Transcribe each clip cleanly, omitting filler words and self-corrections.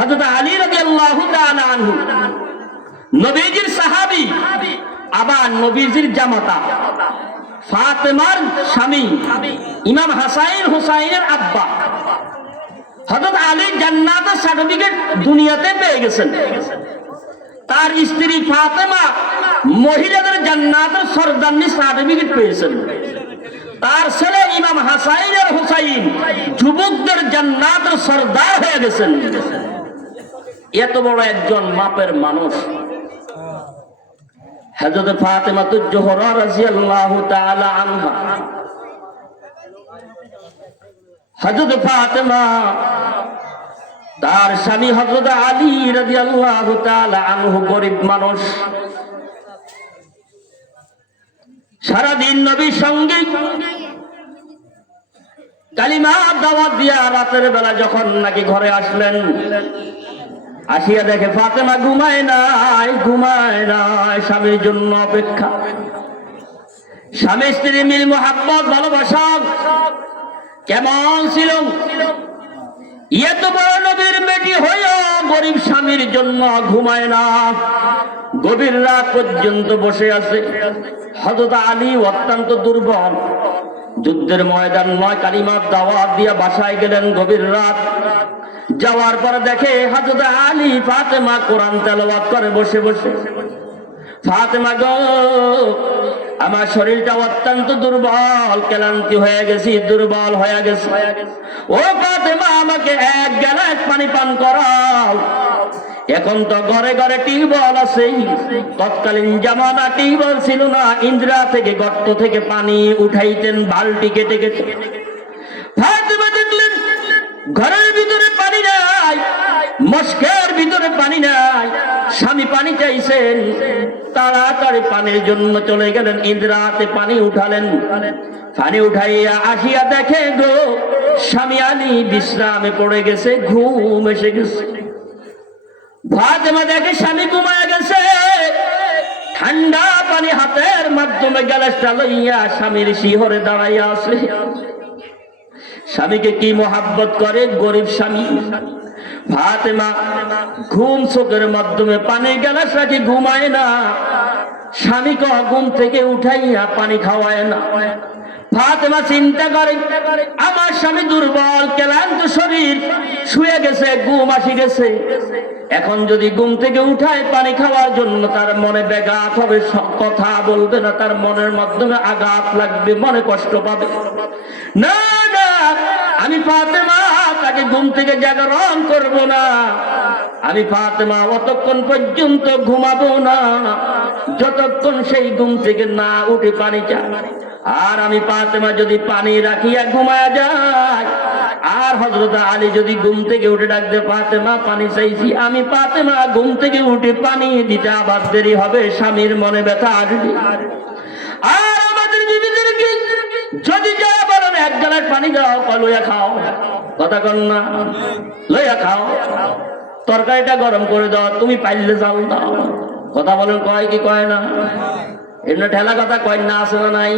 হযরত আলী রাদিয়াল্লাহু তাআলা আনহু নবীজির সাহাবী, আবার নবীজির জামাতা ফাতেমার স্বামী ইমাম হাসান হুসাইনের আব্বা। হযরত আলী জান্নাতের সার্টিফিকেট দুনিয়াতে পেয়ে গেছেন। তার স্ত্রী ফাতেমা মহিলাদের জান্নাতের সরদারনি সার্টিফিকেট পেয়েছেন। তার ছেলে ইমাম হাসান আর হুসাইন যুবকদের জান্নাতের সরদার হয়ে গেছেন। এত বড় একজন মাপের মানুষ হযরত ফাতেমাতুজ জোহরা রাদিয়াল্লাহু তাআলা আনহা। হযরত ফাতেমা তার স্বামী হযরত আলী রাদিয়াল্লাহু তাআলা আনহু গরিব মানুষ। সারাদিন নবীর সঙ্গে কালিমা দাওয়াত দিয়া রাতের বেলা যখন নাকি ঘরে আসলেন, আসিয়া দেখে ফাতেমা ঘুমায় নাই, স্বামীর জন্য অপেক্ষা। স্বামী স্ত্রীর মিল মোহাব্বত ভালোবাসা কেমন ছিল! এত বড় নবীর বেটি হইয়া গরিব স্বামীর জন্য ঘুমায় না, গভীর রাত পর্যন্ত বসে আছে। হযরত আলী অত্যন্ত দুর্বল, যুদ্ধের ময়দান নয়, কালিমার দাওয়াত দিয়া বাসায় গেলেন গভীর রাত। যাওয়ার পর দেখে হযরত আলী ফাতেমা কোরআন তেলাওয়াত করে বসে বসে। ফাতেমা গো, আমার শরীরটা অত্যন্ত দুর্বল, ক্লান্তি হয়ে গেছি, দুর্বল হয়ে গেছি। ও ফাতেমা, আমাকে এক গ্লাস পানি পান করাও। এখন তো ঘরে ঘরে টিউবওয়েল আছে, তৎকালীন জামানা টিউবওয়েল ছিল না। ইন্দিরা থেকে গর্ত থেকে পানি উঠাইতেন বালতি কেটে কেটে। ফাতেমা দেখলেন ঘরের ভিতরে পানি নাই, মস্কের ভিতরে পানি নাই। স্বামী পানি চাইছেন, তাড়াতাড়ি পানির জন্য চলে গেলেন, ইন্দিরাতে পানি উঠালেন। পানি উঠাইয়া আসিয়া দেখে গো, স্বামী আলী বিশ্রামে পড়ে গেছে, ঘুম এসে গেছে। ফাতেমা দেখে স্বামী ঘুমায় গেছে। ঠান্ডা পানি হাতের মাধ্যমে গ্লাসটা লইয়া স্বামীর শিহরে দাঁড়াইয়া আছে। স্বামীকে কি মোহাব্বত করে গরিব স্বামী। ফাতেমা ঘুম চোখের মাধ্যমে পানি গ্লাস রাখি ঘুমায় না, স্বামীকে ঘুম থেকে উঠাইয়া পানি খাওয়ায় না। ফাতেমা চিন্তা করে, আমার স্বামী দুর্বল, ক্লান্ত শরীর, শুয়ে গেছে, ঘুম আসি গেছে। এখন যদি ঘুম থেকে উঠায় পানি খাওয়ার জন্য, তার মনে ব্যাঘাত হবে, কথা বলবে না, তার মনের মাধ্যমে আঘাত লাগবে, মনে কষ্ট পাবে। না না, আমি ফাতেমা তাকে ঘুম থেকে জাগরণ করব না। আমি ফাতেমা অতক্ষণ পর্যন্ত ঘুমাবো না যতক্ষণ সেই ঘুম থেকে না উঠে পানি চায়। আর আমি ফাতেমা যদি পানি রাখিয়া ঘুমায়া যায়, আর হযরত আলী যদি ঘুম থেকে উঠে ডাকতে, ফাতেমা পানি চাইছি, আমি ফাতেমা ঘুম থেকে উঠে পানি দিতে আবার দেরি হবে, স্বামীর মনে ব্যথা আসবে। আর আমাদের বিবিদেরকে যদি যা বলেন এক গ্লাস পানি দাও, লইয়া খাও, কথা কন না, লইয়া খাও, তরকারিটা গরম করে দাও, তুমি পাইলে যাও দাও, কথা বলেন, কয় কি কয় না? এমনি ঠেলা কথা কয় না, আছে না নাই?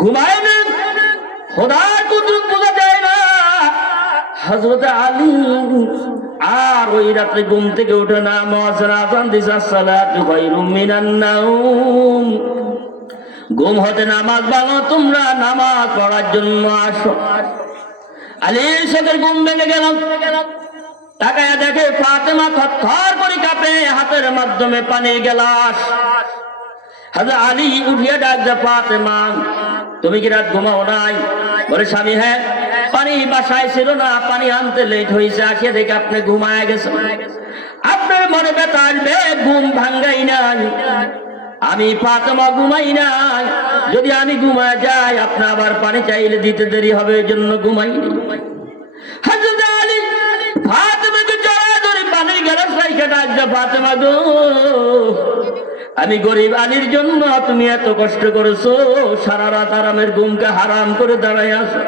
ঘুমায় না, খোদার কুদরত বোঝা যায় না। হযরত আলী আর ওই রাতে ঘুম থেকে উঠে না, মুয়াজ্জিন আযান দিছে, আসসালাতু খায়রুম মিনান নাওম, ঘুম হতে নামাজ ভালো, তোমরা নামাজ পড়ার জন্য আসো। আলীর চোখের ঘুম ভেঙে গেল। তাকায়া দেখে ফাতেমা থরথর করে কাঁপে, হাতের মাধ্যমে পানির গ্লাস। হযরত আলী উঠিয়া ডাক দেয়, ফাতেমা তুমি কি রাত ঘুমাও নাই? বলে, স্বামী হ্যাঁ, পানি বাসায় ছিল না, পানি আনতে লেট হয়েছে, আসিয়া দেখে আপনি ঘুমায় গেছেন। আপনার মনে ব্যথা আসবে, ঘুম ভাঙ্গাই নাই। আমি ফাতেমা ঘুমাই নাই, যদি আমি ঘুমায় যাই আপনি আবার পানি চাইলে দিতে দেরি হবে, এই জন্য ঘুমাইনি। হযরত আলী ফাতেমাকে জড়ায় ধরে পানির গ্লাস রাইখা ডাক দেয়, ফাতেমা গো, আমি গরিব আলীর জন্য তুমি এত কষ্ট করেছো, সারা রাত আরামের ঘুমকে হারাম করে দাঁড়ায় আছো।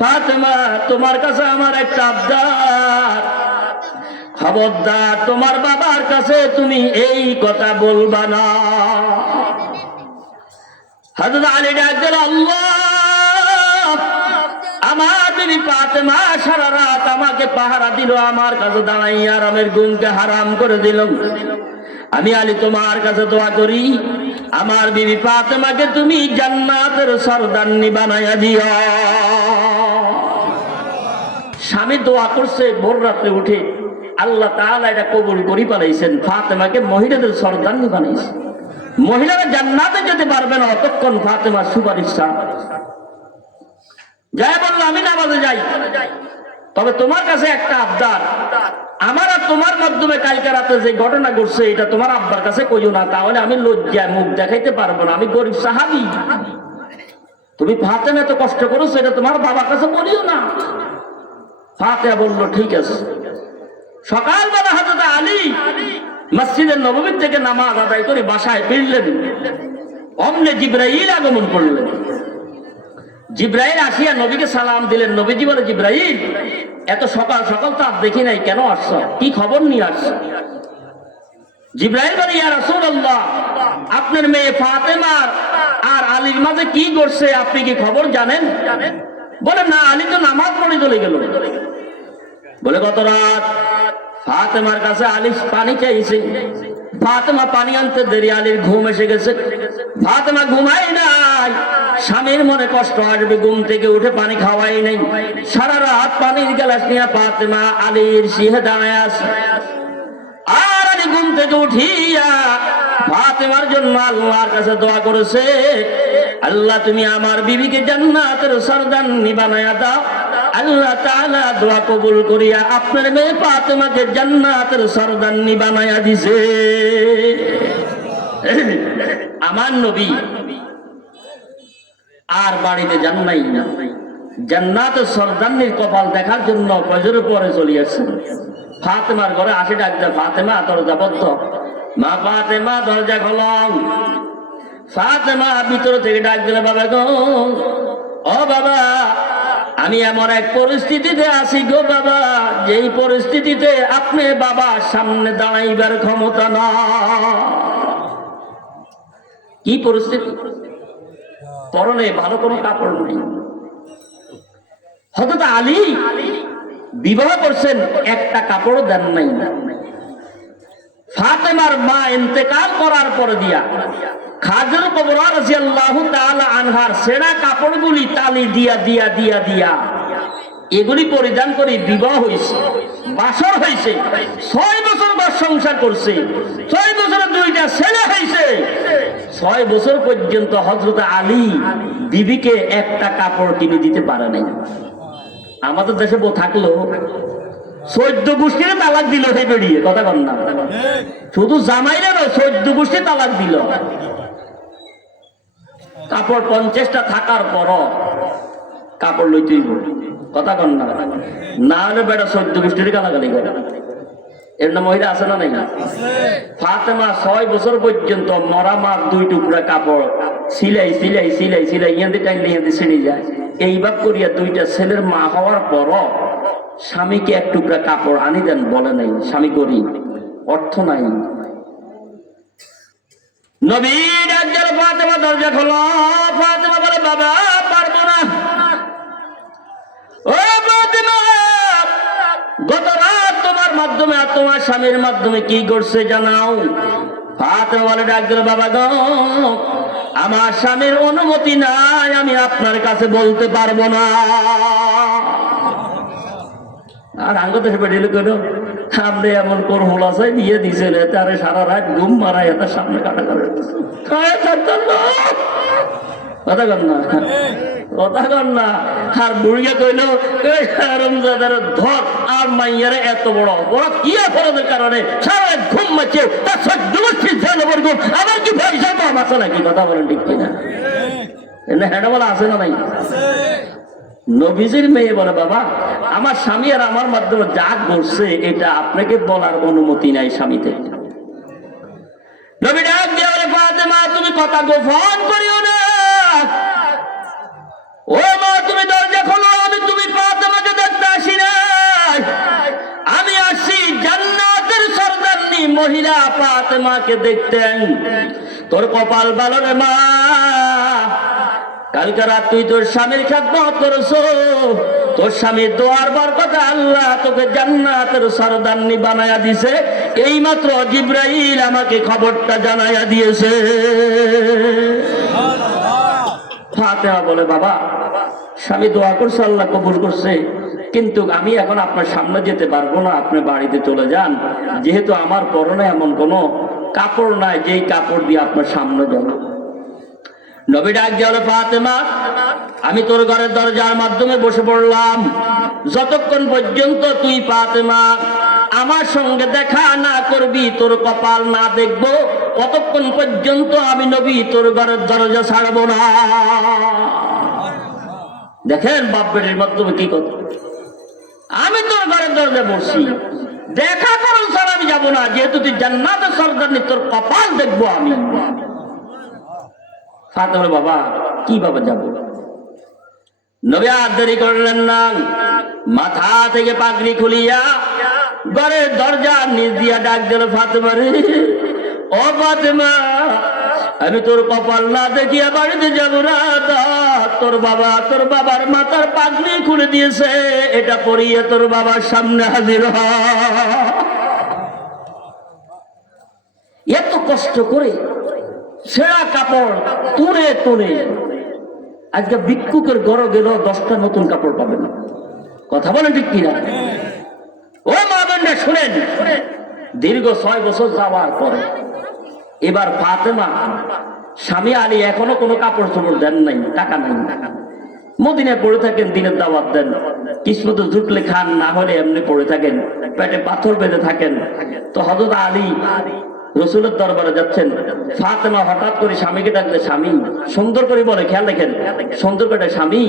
ফাতেমা, তোমার কাছে আমার একটা আবদার, খবরদার তোমার বাবার কাছে তুমি এই কথা বলবা না। হযরত আলী ডাক দিল, আল্লাহ আমার বিবি ফাতেমা সারা রাত আমাকে পাহারা দিল, আমার কাছে দাঁড়াইয়া আরামের ঘুমকে হারাম করে দিল। আমি আলী তোমার কাছে দোয়া করি, আমার বিবি ফাতেমাকে তুমি জান্নাতের সরদারনি বানাইয়া দিও। স্বামী দোয়া করছে, ভোর রাতে উঠে আল্লাহ তাআলা এটা কবুল করি পালাইছেন, ফাতেমাকে মহিলাদের সরদারনি বানাইছে। মহিলারা জান্নাতে যেতে পারবে না অতক্ষণ ফাতেমার সুপারিশ যাই বললো আমি নামাজে যাই, তবে তোমার কাছে একটা আবদার, আমার আর তোমার মাধ্যমে কালকে রাতে যে ঘটনা ঘটছে এটা তোমার আব্বার কাছে কইও না, তাহলে আমি লজ্জায় মুখ দেখাইতে পারবো না, আমি গরিব সাহাবী। তুমি ফাতেমা এত কষ্ট করেছো, এটা তোমার বাবার কাছে বলিও না। ফাতেমা বলল ঠিক আছে। সকালবেলা হযরত আলী মসজিদে নববী থেকে নামাজ আদায় করে বাসায় ফিরলেন, অমনে জিবরাইল আগমন করলেন। জিবরাইল আসিয়া নবীকে সালাম দিলেন। নবীজি বলে, জিবরাইল এত সকাল সকাল তো আর দেখি নাই, কেন আসছো, কি খবর নিয়ে আসছো? জিবরাইল বলে, ইয়া রাসূলুল্লাহ, আপনার মেয়ে ফাতেমা আর আলীর মাঝে কি করছে আপনি কি খবর জানেন? বলে, না, আলী তো নামাজ পড়ে চলে গেল। বলে, গত রাত ফাতেমার কাছে আলী পানি চাইছে, ফাতেমা পানি আনতে দেরি, আলীর ঘুম এসে গেছে। ফাতেমা ঘুমাই নাই, স্বামীর মনে কষ্ট আসবে, ঘুম থেকে উঠে পানি খাওয়াই নাই। সারা রাত পানির গ্লাস নিয়ে ফাতেমা আলীর সিহে দাঁড়ায় আছে। আর আলী ঘুম থেকে উঠিয়া ফাতেমার জন্য আল্লাহর কাছে দোয়া করেছে, আল্লাহ তুমি আমার বিবিকে জান্নাতের সরদারনি বানায়া দাও। আল্লাহ তাআলা দোয়া কবুল করিয়া আপনার মেয়ে ফাতেমাকে জান্নাতের সরদারনি বানায়া দিছে। আমার নবী আর বাড়িতে যান নাই, জান্নাতের সরদারনির কপাল দেখার জন্য ফজরের পরে চলে আসছেন। ফাতেমার ঘরে আসে, ডাক দেয়, ফাতেমা দরজা বন্ধ। মা ফাতেমা দরজা খোলং। ফাতেমা ভিতর থেকে ডাক দিলে, বাবা গো, ও বাবা, আমি এমন এক পরিস্থিতিতে আছি গো বাবা, যেই পরিস্থিতিতে আপনি বাবা সামনে দাঁড়াইবার ক্ষমতা না। কি পরিস্থিতি? পরনে ভালো কোনো কাপড় নেই। হযরত আলী বিবাহ করছেন, একটা কাপড়ও দেন নাই। ফাতেমার মা ইন্তেকাল করার পর দিয়া খাদিজা কুবরা রাদিয়াল্লাহু তাআলা আনহার সেরা কাপড়গুলি তালি দিয়া দিয়া দিয়া দিয়া এগুলি পরিধান করে বিবাহ হয়েছে, বাসর হয়েছে। 6 বছর ঘর সংসার করছে, 6 বছরে 2টা ছেলে হয়েছে। 6 বছর পর্যন্ত হযরত আলী বিবিকে একটা কাপড় কিনে দিতে পারে নাই। আমাদের দেশে বউ থাকলো 14 গোষ্ঠীর তালাক দিল, হে বেরিয়ে কথা কন না, শুধু জামাইরে নয় 14 গোষ্ঠী তালাক দিল। কাপড় 50টা থাকার পর কাপড় লইতেই কথা কন না, না হলে বেটা 14 গোষ্ঠীর গালাগালি করে। এর না মহিলা আছে না নাই? ফাতেমা 6 বছর পর্যন্ত মরা মার 2 টুকরা কাপড় সিলাই সিলাই সিলাই সিলাই ইয়াতে টাইলে ইয়াতে ছিঁড়ে যায়। এইবার করিয়া 2টা ছেলের মা হওয়ার পর স্বামীকে 1 টুকরা কাপড় আনি দেন, বলে নাই স্বামী করি, অর্থ নাই। নবী ডাক দিল, ফাতেমা দরজা খোলো। ফাতেমা বলে, বাবা পারবো না। ও ফাতেমা, গত রাত তোমার মাধ্যমে আর তোমার স্বামীর মাধ্যমে কি করছে জানাও। ফাতেমা বলে, ডাক দিল, বাবা গো, আমার স্বামীর অনুমতি নাই, আমি আপনার কাছে বলতে পারবো না। আর আঙ্গতে বেড়ে কেন সামনে এমন করমলা চাই বিয়ে দিয়েছিল, তারে সারা রাত ঘুম মারাই এত সামনে কাটা করে কথা কর না, কথা কর না। আর বুড়িয়া কইল, রমজাদার ধর আর মাইয়ারে এত বড় বড় কি অপরাধের কারণে সারা রাত ঘুম মারছে, তার 14 গোষ্ঠীর ছেলের ঘুম, আবার কি পয়সা কম আছে নাকি? কথা বলেন ঠিক কিনা? এনে হেঁটে বলা আছে না নাই? নবীজির মেয়ে বলে, বাবা আমার স্বামী আর আমার মাধ্যমে যা করছে এটা আপনাকে বলার অনুমতি নাই স্বামী থেকে। নবী ডাক দিয়ে বলে, ফাতেমা তুমি কথা গোপন করিও না। ও মা, তুমি দরজা খোলো, আমি তুমি ফাতেমাকে দেখতে আসি না, আমি আসি জান্নাতের সরদারনি মহিলা ফাতেমাকে দেখতে। তোর কপাল ভালো রে মা, কালকে রাত তুই তোর স্বামীর খেদমত করছো, তোর স্বামীর দোয়ার বরকতে আল্লাহ তোকে জান্নাতের সরদারনি বানায়া দিছে। এইমাত্র জিবরাইল আমাকে খবরটা জানাইয়া দিয়েছে। ফাতেমা বলে, বাবা স্বামী দোয়া করছে, আল্লাহ কবুল করছে, কিন্তু আমি এখন আপনার সামনে যেতে পারবো না, আপনি বাড়িতে চলে যান, যেহেতু আমার পরনে এমন কোনো কাপড় নাই যেই কাপড় দিয়ে আপনার সামনে যাব। নবী ডাক দিয়ে বলে, ফাতেমা আমি তোর ঘরের দরজার মাধ্যমে বসে পড়লাম, যতক্ষণ পর্যন্ত তুই ফাতেমা আমার সঙ্গে দেখা না করবি, তোর কপাল না দেখবো, ততক্ষণ পর্যন্ত আমি নবী তোর ঘরের দরজা ছাড়বো না। দেখেন বাপ বেটির মাধ্যমে কি কথা, আমি তোর ঘরের দরজা বসছি, দেখা করুন স্যার আমি যাবো না, যেহেতু তুই জান্নাতের সরদারনি, তোর কপাল দেখবো আমি। ফাতেমা, বাবা কি বাবা যাবো? নবী আর দেরি করলেন না, মাথা থেকে পাগড়ি খুলিয়া ঘরের দরজা নিচ দিয়া ডাক দিল, ফাতেমা রে, ও ফাতেমা আমি তোর কপাল না দেখিয়া বাড়িতে যাবো না, তোর বাবার মাথার পাগড়ি খুলে দিয়েছে, এটা পরিয়ে তোর বাবার সামনে হাজির হ। এত কষ্ট করে ছেঁড়া কাপড় তুলে তুলে আজকে ভিক্ষুকের ঘরে গেল 10টা নতুন কাপড় পাবে না। কথা বলেন ঠিক কিনা? ও মা বোনরা শুনেন, দীর্ঘ 6 বছর যাওয়ার পরে এবার ফাতেমা স্বামী আলী এখনো কোনো কাপড় চোপড় দেন নাই, টাকা নাই, মদিনায় পড়ে থাকেন, দিনের দাওয়াত দেন, কিসমত জুটলে খান, না হলে এমনি পড়ে থাকেন, পেটে পাথর বেঁধে থাকেন। তো হযরত আলী রসুলের দরবারে যাচ্ছেন, ফাতেমা হঠাৎ করে স্বামীকে ডাকলে, স্বামী সুন্দর করে বলে, খেয়াল রাখেন সুন্দর করে, স্বামী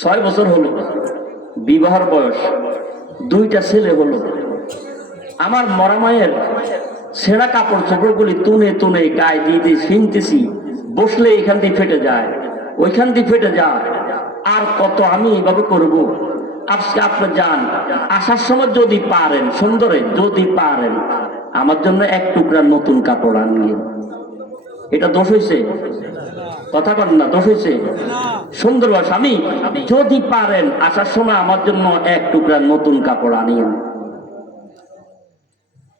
6 বছর হলো, বিবাহের বয়স, 2টা ছেলে হলো, আমার মরা মায়ের ছেঁড়া কাপড় চোপড়গুলি তুনে তুনে গায়ে দিয়ে ছিনতেছি, বসলে এখান দিয়ে ফেটে যায়, ওইখান দিয়ে ফেটে যায়, আর কত আমি এইভাবে করবো? আজকে আপনি যান, আসার সময় যদি পারেন, সুন্দরে যদি পারেন আমার জন্য 1 টুকরা নতুন কাপড় আনিয়ে। এটা দোষ হয়েছে? কথা বলেন না, দোষ হয়েছে? সুন্দর স্বামী যদি পারেন আসার সময় আমার জন্য 1 টুকরা নতুন কাপড় আনিয়ে।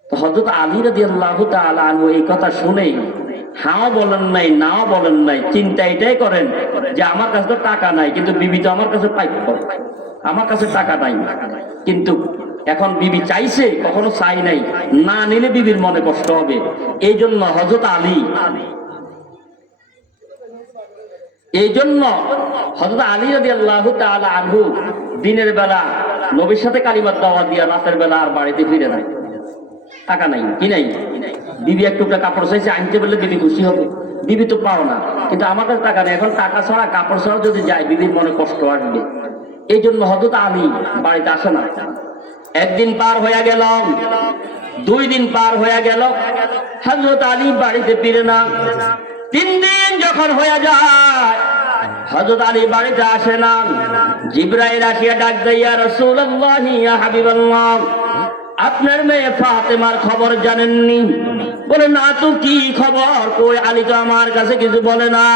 হযরত আলী রাদিয়াল্লাহু তাআলা আনহু এই কথা শুনে হাও বলেন নাই, নাও বলেন নাই, চিন্তা এটাই করেন যে আমার কাছে তো টাকা নাই, কিন্তু বিবি তো আমার কাছে পাইপ, আমার কাছে টাকা নাই, কিন্তু এখন বিবি চাইছে, কখনো চাই নাই, না নিলে বিবির মনে কষ্ট হবে। এই জন্য হযরত আলী রাদিয়াল্লাহু তাআলা আনহু দিনের বেলা নবীর সাথে কালিমার দাওয়াত দিয়া রাতের বেলা আর বাড়িতে ফিরে নাই, টাকা নাই, কি নাই, বিবি 1 টুকরা কাপড় চাইছে, আনতে বললে বিবি খুশি হবে, বিবি তো পাও না, কিন্তু আমার কাছে টাকা নেই, এখন টাকা ছাড়া কাপড় ছাড়া যদি যায় বিবির মনে কষ্ট আসবে। এই জন্য হযরত আলী বাড়িতে আসে না। 1 দিন পার হয়ে গেল, 2 দিন পার হয়ে গেল, হযরত আলী বাড়িতে ফিরে না। 3 দিন যখন হয়ে যায় হযরত আলী বাড়িতে আসে না। জিবরাইল আসিয়া ডাক দেয়, ইয়া রাসূলুল্লাহ, ইয়া হাবিবাল্লাহ, আপনার মেয়ে ফাতেমার খবর জানেননি? বলে, না তো, কি খবর? কই আলী তো আমার কাছে কিছু বলে না।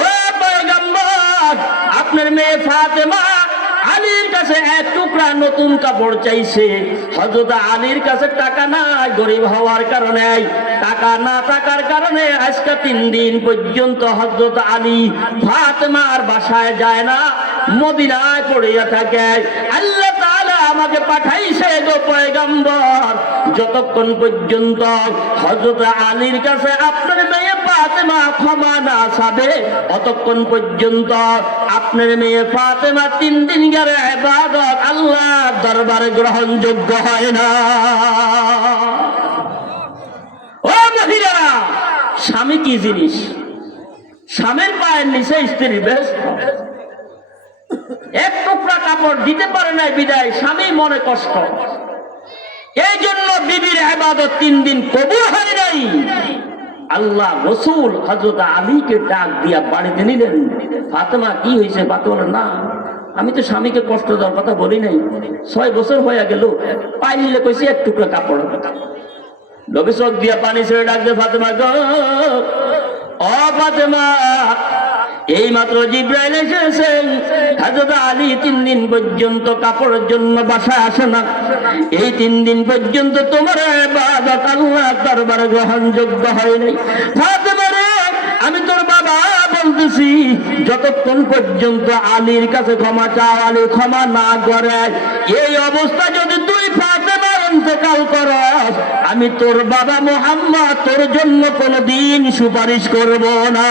ও পয়গম্বর, আপনার মেয়ে ফাতেমা আলীর কাছে 1 টুকরা নতুন কাপড় চাইছে। হযরত আলীর কাছে টাকা নাই, গরিব হওয়ার কারণে, টাকা না থাকার কারণে আজকে 3 দিন পর্যন্ত হযরত আলী ফাতেমার বাসায় যায় না, মদিনায় পড়িয়া থাকে। আল্লাহ তাআলা আমাকে পাঠাইছে গো পয়গম্বর, যতক্ষণ পর্যন্ত হযরত আলীর কাছে আপনার মেয়ে ফাতেমা ক্ষমা না চাবে, ততক্ষণ পর্যন্ত আপনার মেয়ে ফাতেমা 3 দিন গেলে ইবাদত আল্লাহর দরবারে গ্রহণযোগ্য হয় না। ও মহিলারা, স্বামী কি জিনিস? স্বামীর পায়ের নিচে স্ত্রীর বেশ। 1 টুকরা কাপড় দিতে পারে নাই বিদায় স্বামী মনে কষ্ট। এই জন্য বিবির ইবাদত 3 দিন কবুল হয় নাই। আল্লাহ রাসূল হযরত আলীকে ডাক দিয়া বাড়িতে নিলেন। ফাতেমা কি হয়েছে? ফাতেমা বলে, না আমি তো স্বামীকে কষ্ট দেওয়ার কথা বলি নাই, 6 বছর হয়ে গেল, পাইলে কইছি 1 টুকরা কাপড়। নবী চোখ দিয়া পানি ছেড়ে ডাক দিয়ে, ফাতেমা গো, ও ফাতেমা, এই মাত্র জিব্রাইল এসেছেন, হযরত আলী 3 দিন পর্যন্ত কাপড়ের জন্য বাসায় আসে না। এই 3 দিন পর্যন্ত তোমার ইবাদত আল্লাহর দরবারে গ্রহণযোগ্য হয় নাই। ফাতেমা রে, আমি তোর বাবা বলতেছি, যতক্ষণ পর্যন্ত আলীর কাছে ক্ষমা চাও, আলী ক্ষমা না করে, এই অবস্থা যদি তুই ফাতেমা ইন্তেকাল করস, আমি তোর বাবা মুহাম্মদ তোর জন্য কোনদিন সুপারিশ করব না।